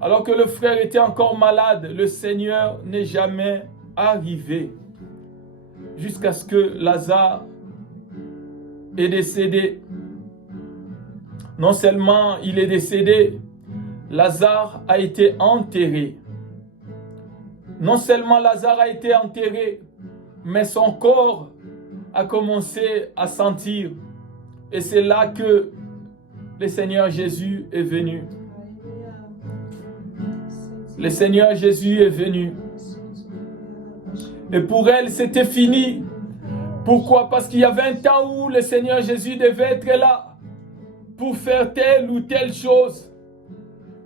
alors que le frère était encore malade, le Seigneur n'est jamais arrivé. Jusqu'à ce que Lazare est décédé. Non seulement il est décédé, Lazare a été enterré. Non seulement Lazare a été enterré, mais son corps a commencé à sentir. Et c'est là que le Seigneur Jésus est venu. Le Seigneur Jésus est venu. Et pour elle, c'était fini. Pourquoi? Parce qu'il y avait un temps où le Seigneur Jésus devait être là pour faire telle ou telle chose.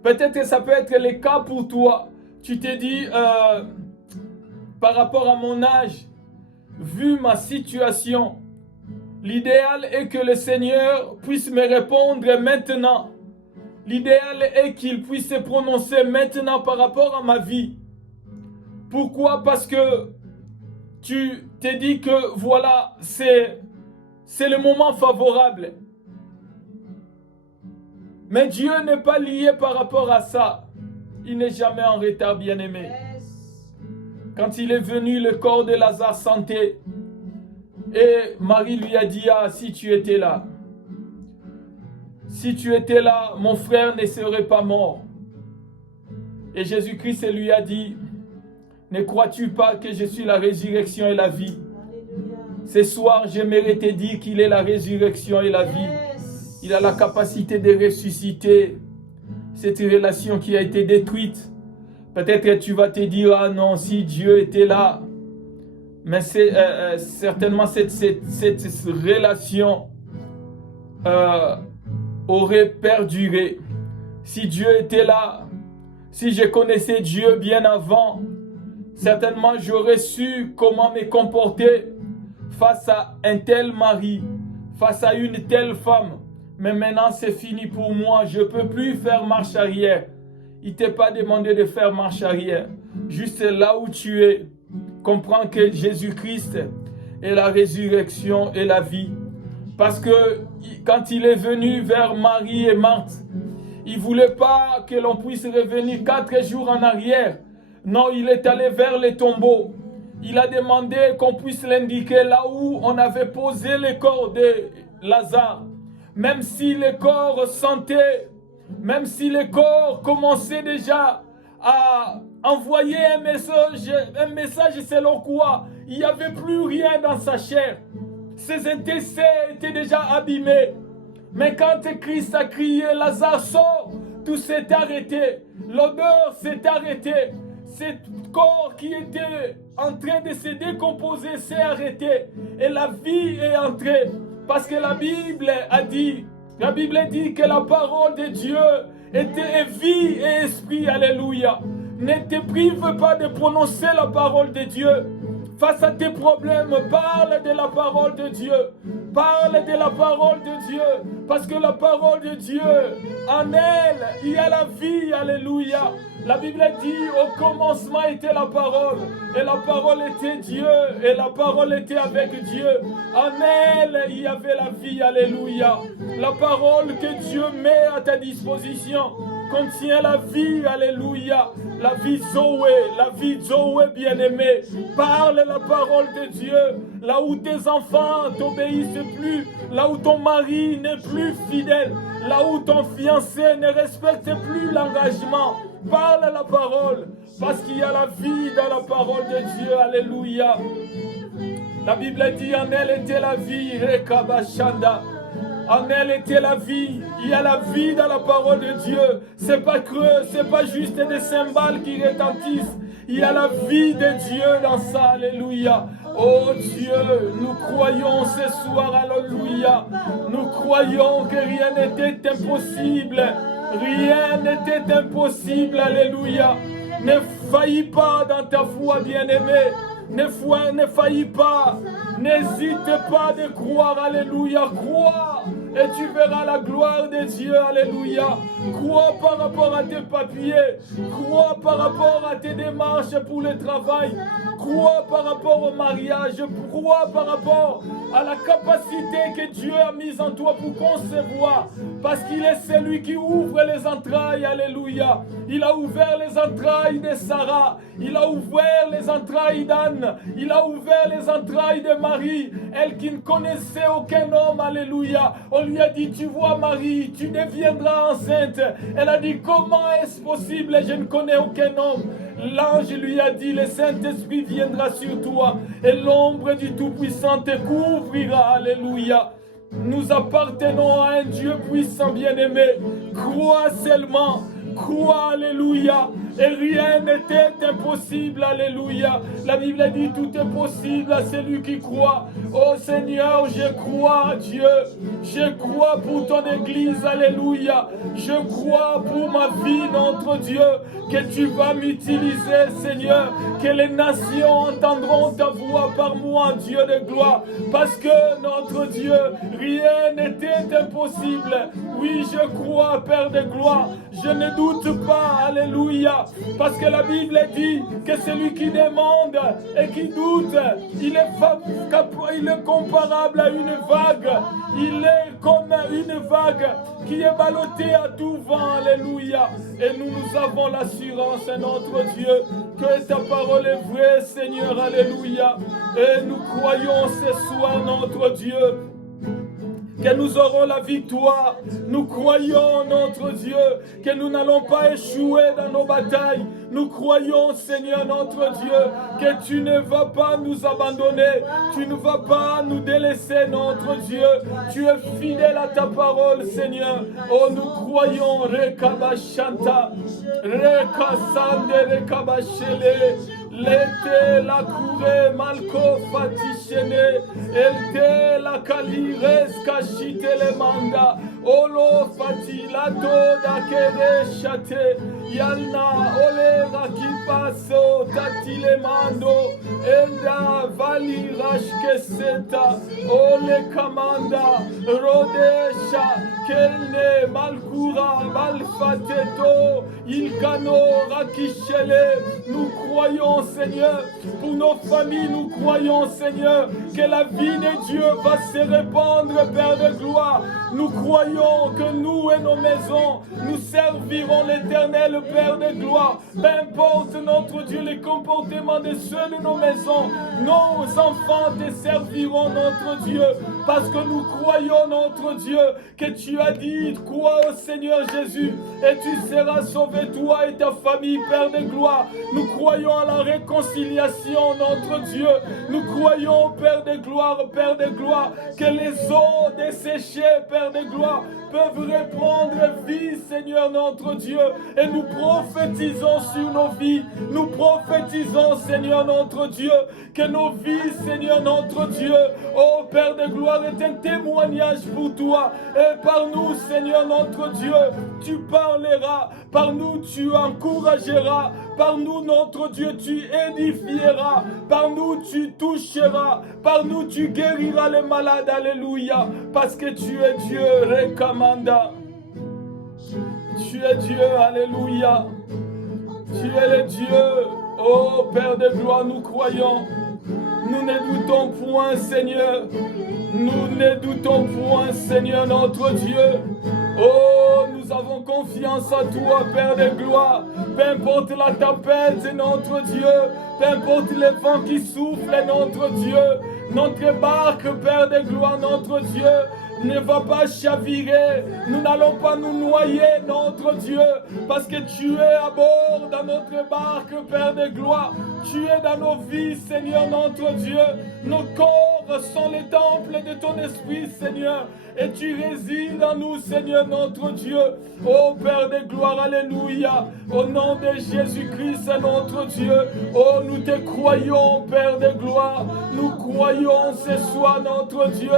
Peut-être que ça peut être le cas pour toi. Tu t'es dit, par rapport à mon âge, vu ma situation, l'idéal est que le Seigneur puisse me répondre maintenant. L'idéal est qu'il puisse se prononcer maintenant par rapport à ma vie. Pourquoi? Parce que tu t'es dit que voilà, c'est le moment favorable. Mais Dieu n'est pas lié par rapport à ça. Il n'est jamais en retard, bien-aimé. Quand il est venu, le corps de Lazare sentait. Et Marie lui a dit, ah, si tu étais là, mon frère ne serait pas mort. Et Jésus-Christ lui a dit, ne crois-tu pas que je suis la résurrection et la vie? Ce soir, j'aimerais te dire qu'il est la résurrection et la vie. Il a la capacité de ressusciter cette relation qui a été détruite. Peut-être que tu vas te dire, ah non, si Dieu était là. Mais certainement cette relation aurait perduré. Si Dieu était là, si je connaissais Dieu bien avant, certainement j'aurais su comment me comporter face à un tel mari, face à une telle femme. Mais maintenant c'est fini pour moi, je ne peux plus faire marche arrière. Il ne t'est pas demandé de faire marche arrière. Juste là où tu es, comprends que Jésus-Christ est la résurrection et la vie. Parce que quand il est venu vers Marie et Marthe, il ne voulait pas que l'on puisse revenir 4 jours en arrière. Non, il est allé vers les tombeaux. Il a demandé qu'on puisse l'indiquer là où on avait posé le corps de Lazare. Même si le corps sentait, même si le corps commençait déjà à envoyer un message selon quoi il n'y avait plus rien dans sa chair. Ses intestins étaient déjà abîmés. Mais quand Christ a crié, Lazare sort, tout s'est arrêté. L'odeur s'est arrêtée. Ce corps qui était en train de se décomposer s'est arrêté. Et la vie est entrée. Parce que la Bible dit que la parole de Dieu était vie et esprit. Alléluia. Ne te prive pas de prononcer la parole de Dieu. Face à tes problèmes, parle de la parole de Dieu. Parle de la parole de Dieu, parce que la parole de Dieu, en elle, il y a la vie, alléluia. La Bible dit, au commencement était la parole, et la parole était Dieu, et la parole était avec Dieu. En elle, il y avait la vie, alléluia. La parole que Dieu met à ta disposition contient la vie, alléluia. La vie Zoé bien-aimé. Parle la parole de Dieu. Là où tes enfants t'obéissent plus, là où ton mari n'est plus fidèle, là où ton fiancé ne respecte plus l'engagement. Parle la parole, parce qu'il y a la vie dans la parole de Dieu, alléluia. La Bible dit, en elle était la vie, Rekabashanda. En elle était la vie. Il y a la vie dans la parole de Dieu. C'est pas creux, c'est pas juste des cymbales qui retentissent. Il y a la vie de Dieu dans ça, alléluia. Oh Dieu, nous croyons ce soir, alléluia. Nous croyons que rien n'était impossible. Rien n'était impossible, alléluia. Ne faillis pas dans ta foi, bien-aimé. Ne faillis pas. N'hésite pas de croire, alléluia. Crois et tu verras la gloire de Dieu, alléluia. Crois par rapport à tes papiers. Crois par rapport à tes démarches pour le travail. Crois par rapport au mariage. Crois par rapport à la capacité que Dieu a mise en toi pour concevoir. Parce qu'il est celui qui ouvre les entrailles, alléluia. Il a ouvert les entrailles de Sarah. Il a ouvert les entrailles d'Anne. Il a ouvert les entrailles de Marie. Elle qui ne connaissait aucun homme, alléluia. On lui a dit, tu vois Marie, tu deviendras enceinte. Elle a dit, comment est-ce possible? Je ne connais aucun homme. L'ange lui a dit, le Saint-Esprit viendra sur toi et l'ombre du Tout-Puissant te couvrira, alléluia. Nous appartenons à un Dieu puissant, bien-aimé. Crois seulement, crois, alléluia. Et rien n'était impossible, alléluia. La Bible dit, tout est possible à celui qui croit. Oh Seigneur, je crois à Dieu. Je crois pour ton Église, alléluia. Je crois pour ma vie, notre Dieu, que tu vas m'utiliser, Seigneur. Que les nations entendront ta voix par moi, Dieu de gloire. Parce que, notre Dieu, rien n'était impossible. Oui, je crois, Père de gloire. Je ne doute pas, alléluia. Parce que la Bible dit que celui qui demande et qui doute, il est comparable à une vague. Il est comme une vague qui est ballottée à tout vent, alléluia. Et nous avons l'assurance, notre Dieu, que ta parole est vraie, Seigneur, alléluia. Et nous croyons ce soir, notre Dieu, que nous aurons la victoire. Nous croyons, notre Dieu, que nous n'allons pas échouer dans nos batailles. Nous croyons, Seigneur, notre Dieu, que tu ne vas pas nous abandonner. Tu ne vas pas nous délaisser, notre Dieu. Tu es fidèle à ta parole, Seigneur. Oh, nous croyons, Rekabashanta, Rekasande, Rekabashele. L'été la courée malco fatishene, elte la calires cachite le manda, olo fatilato da kere chate, yalna ole rakipaso tatile mando, elda vali rashkeseta, ole kamanda, rodesha, kelne malkura malfateto, ilkano rakishele. Nous croyons, Seigneur, pour nos familles, nous croyons, Seigneur, que la vie de Dieu va se répandre, Père de gloire. Nous croyons que nous et nos maisons, nous servirons l'Éternel, Père de gloire. Peu importe, notre Dieu, les comportements de ceux de nos maisons, nos enfants te serviront, notre Dieu, parce que nous croyons, notre Dieu, que tu as dit, crois au Seigneur Jésus, et tu seras sauvé, toi et ta famille, Père de gloire. Nous croyons à la réconciliation, notre Dieu. Nous croyons, Père de gloire, que les eaux desséchées, Père de gloire, peuvent reprendre vie, Seigneur, notre Dieu. Et nous prophétisons sur nos vies Nous prophétisons, Seigneur notre Dieu, que nos vies, Seigneur notre Dieu, ô Père de gloire, est un témoignage pour toi. Et par nous, Seigneur notre Dieu, tu parleras. Par nous, tu encourageras. Par nous, notre Dieu, tu édifieras. Par nous, tu toucheras. Par nous, tu guériras les malades. Alléluia. Parce que tu es Dieu. Rekamanda. Tu es Dieu. Alléluia. Tu es le Dieu. Oh Père de gloire, nous croyons. Nous ne doutons point, Seigneur. Nous ne doutons point, Seigneur notre Dieu. Oh, nous avons confiance en toi, Père de gloire. Peu importe la tempête, notre Dieu. Peu importe les vents qui soufflent, notre Dieu. Notre barque, Père de gloire, notre Dieu, ne va pas chavirer. Nous n'allons pas nous noyer, notre Dieu, parce que tu es à bord dans notre barque, Père de gloire. Tu es dans nos vies, Seigneur, notre Dieu. Nos corps sont les temples de ton esprit, Seigneur. Et tu résides en nous, Seigneur, notre Dieu. Oh Père de gloire, alléluia. Au nom de Jésus-Christ, notre Dieu. Oh, nous te croyons, Père de gloire. Nous croyons ce soir, notre Dieu.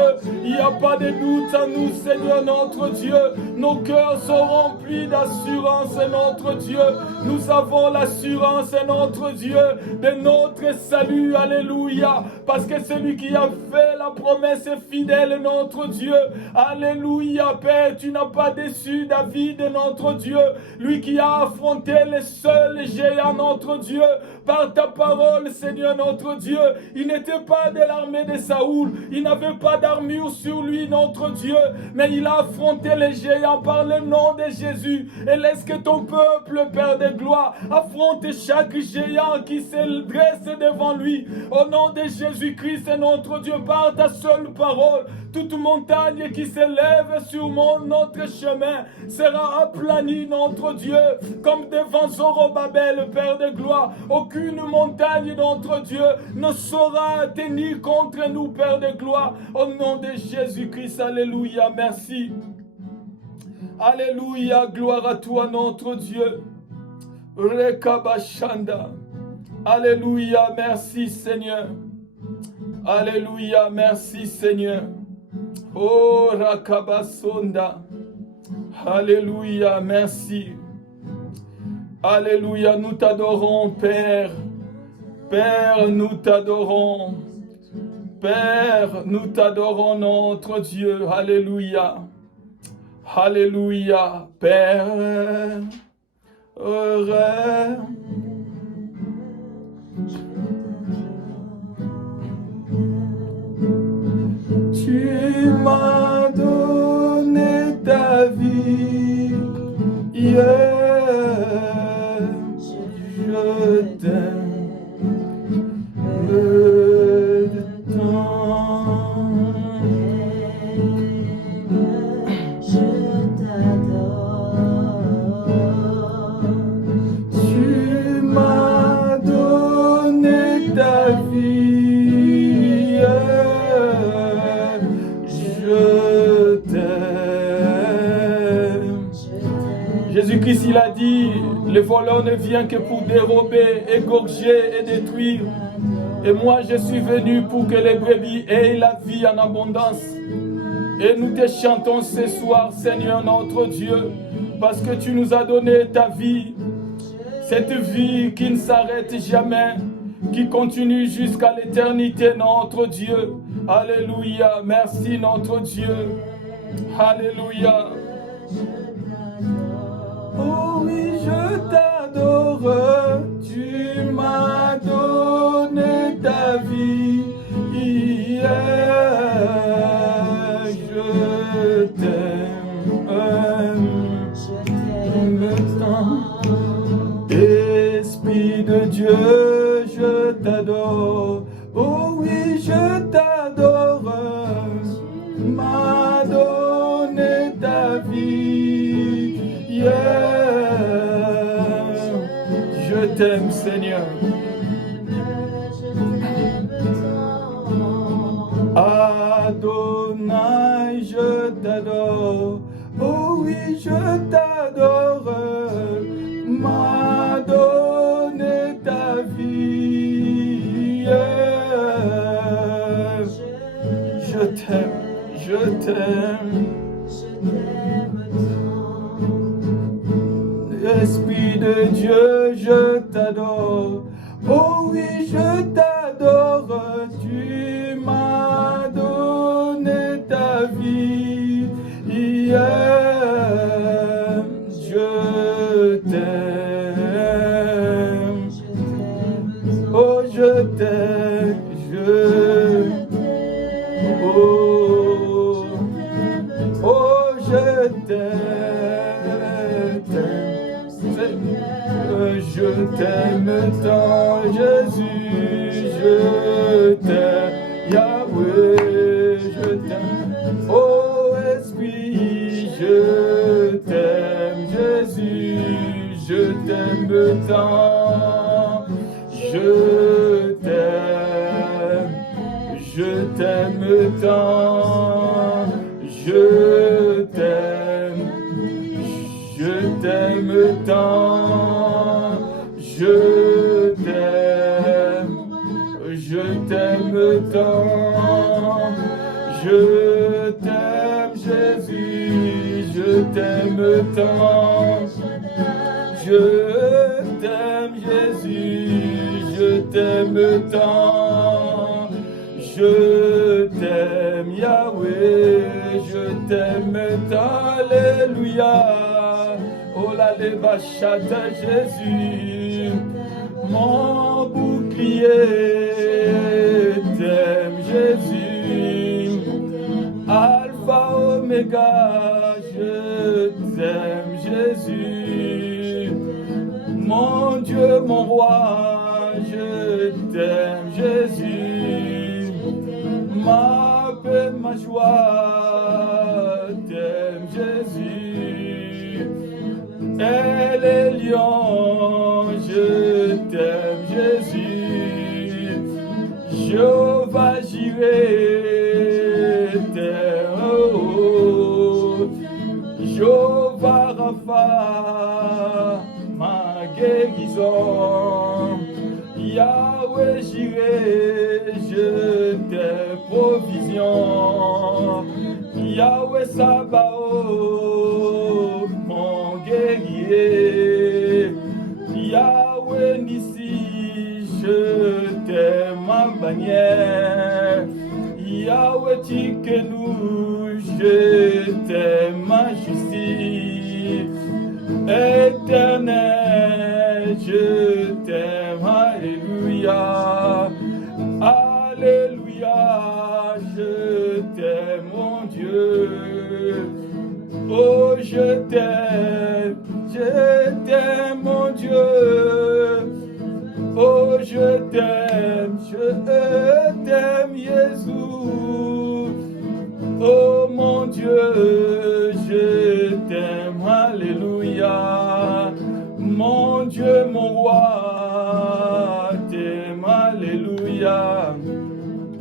Il n'y a pas de doute en nous, Seigneur, notre Dieu. Nos cœurs sont remplis d'assurance, notre Dieu. Nous avons l'assurance, notre Dieu, de notre salut, alléluia. Parce que celui qui a fait la promesse est fidèle, notre Dieu. Alléluia, Père, tu n'as pas déçu David, notre Dieu. Lui qui a affronté les seuls géants, notre Dieu. Par ta parole, Seigneur, notre Dieu. Il n'était pas de l'armée de Saoul. Il n'avait pas d'armure sur lui, notre Dieu. Mais il a affronté les géants par le nom de Jésus. Et laisse que ton peuple, Père de gloire, affronte chaque géant qui se dresse devant lui. Au nom de Jésus-Christ, notre Dieu, par ta seule parole, toute montagne qui s'élève sur notre chemin sera aplanie, notre Dieu, comme devant Zorobabel, Père de gloire. Aucune montagne, notre Dieu, ne saura tenir contre nous, Père de gloire. Au nom de Jésus-Christ, alléluia, merci. Alléluia, gloire à toi, notre Dieu. Rekabashanda. Alléluia, merci Seigneur. Alléluia, merci Seigneur. Oh, Rakabasonda. Alléluia, merci. Alléluia, nous t'adorons, Père. Père, nous t'adorons. Père, nous t'adorons, notre Dieu. Alléluia. Alléluia, Père. Heureux. Tu m'as donné ta vie, je t'aime le temps. Je t'adore. Tu m'as donné ta vie, je t'aime. Jésus-Christ, il a dit, le voleur ne vient que pour dérober, égorger et détruire. Et moi, je suis venu pour que les brebis aient la vie en abondance. Et nous te chantons ce soir, Seigneur notre Dieu, parce que tu nous as donné ta vie. Cette vie qui ne s'arrête jamais, qui continue jusqu'à l'éternité, notre Dieu. Alléluia, merci notre Dieu. Alléluia. Oh oui, je t'adore, tu m'as donné ta vie. Je t'aime le temps. Esprit de Dieu, je t'adore. Oh oui, je t'adore. Tu m'as donné ta vie. Je t'aime, Seigneur. Adonai, je t'adore. Oh oui, je t'adore. M'a donné t'aime. tant. Esprit de Dieu, je t'adore. Oh oui, je t'adore. Tu m'as donné ta vie. Je t'aime. Oh, je t'aime. Oh, je t'aime. Je t'aime tant, Jésus, je t'aime, Yahweh, je t'aime, oh Esprit, je t'aime, Jésus, je t'aime tant, je t'aime tant, je t'aime tant, je t'aime tant, je t'aime Jésus, je t'aime tant, je t'aime Jésus, je t'aime tant, je t'aime Yahweh, je t'aime tant, alléluia. Oh la levachata Jésus, mon bouclier, t'aime Jésus, Alpha Oméga, je t'aime Jésus, mon Dieu, mon roi, je t'aime Jésus, ma paix, ma joie, t'aime Jésus. Et les lions, je t'aime Jésus, Jéhovah Jireh, t'aime, oh, Jéhovah Rapha, ma guérison, Yahweh Jireh, je t'aime provision, Yahweh Sabaoth, mon guerrier, Yahweh Nissi, je t'aime ma bannière, Yahweh Tikenu, je t'aime ma justice, éternel, je t'aime, alléluia, alléluia, je t'aime mon Dieu. Oh, je t'aime mon Dieu. Oh, je t'aime Jésus. Oh, mon Dieu, je t'aime, alléluia. Mon Dieu, mon roi, t'aime, alléluia.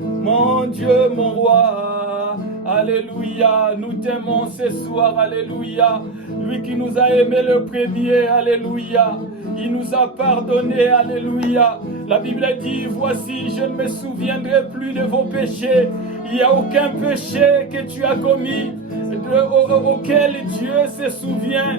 Mon Dieu, mon roi, alléluia, nous t'aimons ce soir, alléluia. Lui qui nous a aimés le premier, alléluia. Il nous a pardonné, alléluia. La Bible dit, voici, je ne me souviendrai plus de vos péchés. Il n'y a aucun péché que tu as commis auquel Dieu se souvient.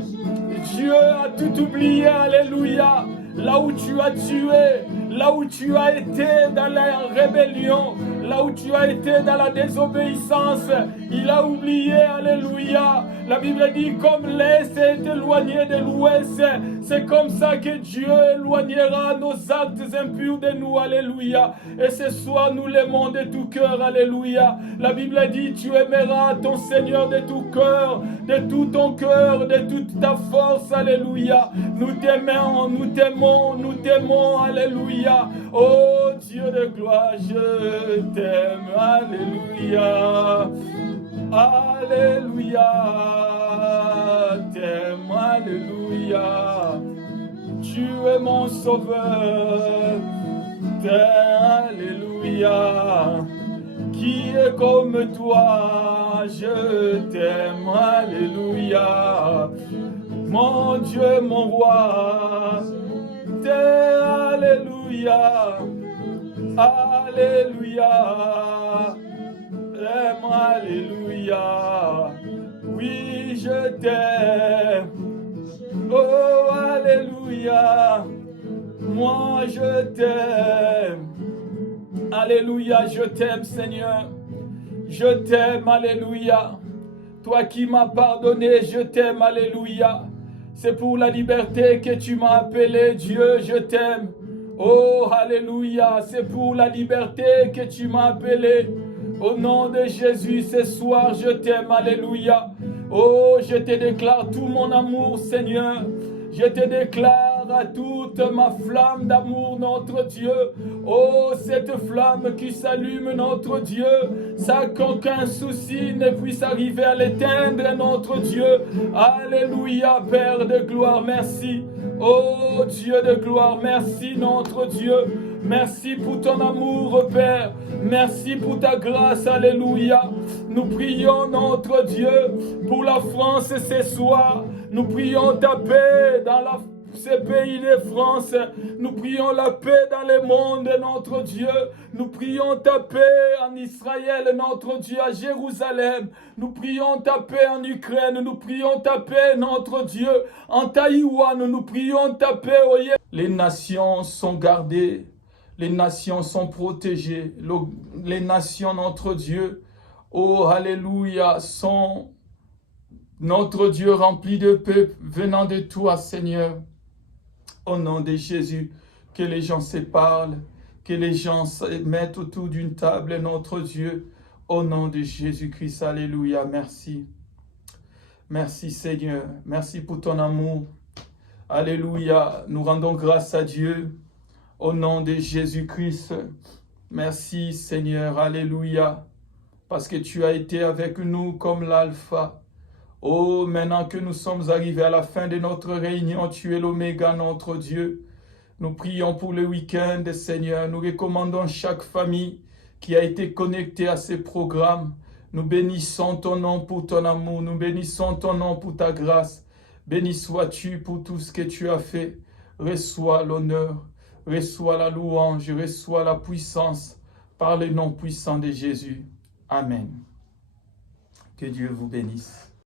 Dieu a tout oublié, alléluia. Là où tu as tué, là où tu as été dans la rébellion, là où tu as été dans la désobéissance, il a oublié, alléluia. La Bible dit, comme l'Est est éloigné de l'Ouest, c'est comme ça que Dieu éloignera nos actes impurs de nous, alléluia. Et ce soir, nous l'aimons de tout cœur, alléluia. La Bible dit, tu aimeras ton Seigneur de tout cœur, de tout ton cœur, de toute ta force, alléluia. Nous t'aimons, nous t'aimons, nous t'aimons, alléluia. Oh Dieu de gloire, je t'aime, alléluia. Alléluia, t'aime, alléluia. Tu es mon sauveur, t'aime, alléluia. Qui est comme toi, je t'aime, alléluia. Mon Dieu, mon roi, t'aime, alléluia. Alléluia. t'aime, alléluia. Oui, je t'aime. Oh, alléluia. Moi, je t'aime. Alléluia, je t'aime, Seigneur. Je t'aime, alléluia. Toi qui m'as pardonné, je t'aime, alléluia. C'est pour la liberté que tu m'as appelé, Dieu, je t'aime. Oh, alléluia, c'est pour la liberté que tu m'as appelé. Au nom de Jésus, ce soir, je t'aime, alléluia. Oh, je te déclare tout mon amour, Seigneur. Je te déclare à toute ma flamme d'amour, notre Dieu. Oh, cette flamme qui s'allume, notre Dieu, sans qu'aucun souci ne puisse arriver à l'éteindre, notre Dieu. Alléluia, Père de gloire, merci. Oh, Dieu de gloire, merci, notre Dieu. Merci pour ton amour, Père. Merci pour ta grâce, alléluia. Nous prions, notre Dieu, pour la France ce soir. Nous prions ta paix dans ce pays de France. Nous prions la paix dans le monde, notre Dieu. Nous prions ta paix en Israël, notre Dieu, à Jérusalem. Nous prions ta paix en Ukraine. Nous prions ta paix, notre Dieu, en Taïwan. Nous prions ta paix au Yémen. Les nations sont gardées. Les nations sont protégées. Les nations, notre Dieu, oh, alléluia, sont, notre Dieu, rempli de paix venant de toi, Seigneur. Au nom de Jésus, que les gens se parlent, que les gens se mettent autour d'une table, notre Dieu. Au nom de Jésus-Christ, alléluia, merci. Merci, Seigneur. Merci pour ton amour. Alléluia, nous rendons grâce à Dieu. Au nom de Jésus-Christ, merci Seigneur, alléluia, parce que tu as été avec nous comme l'alpha. Oh, maintenant que nous sommes arrivés à la fin de notre réunion, tu es l'oméga, notre Dieu. Nous prions pour le week-end, Seigneur. Nous recommandons chaque famille qui a été connectée à ces programmes. Nous bénissons ton nom pour ton amour. Nous bénissons ton nom pour ta grâce. Béni sois-tu pour tout ce que tu as fait. Reçois l'honneur. Reçois la louange, reçois la puissance par le nom puissant de Jésus. Amen. Que Dieu vous bénisse.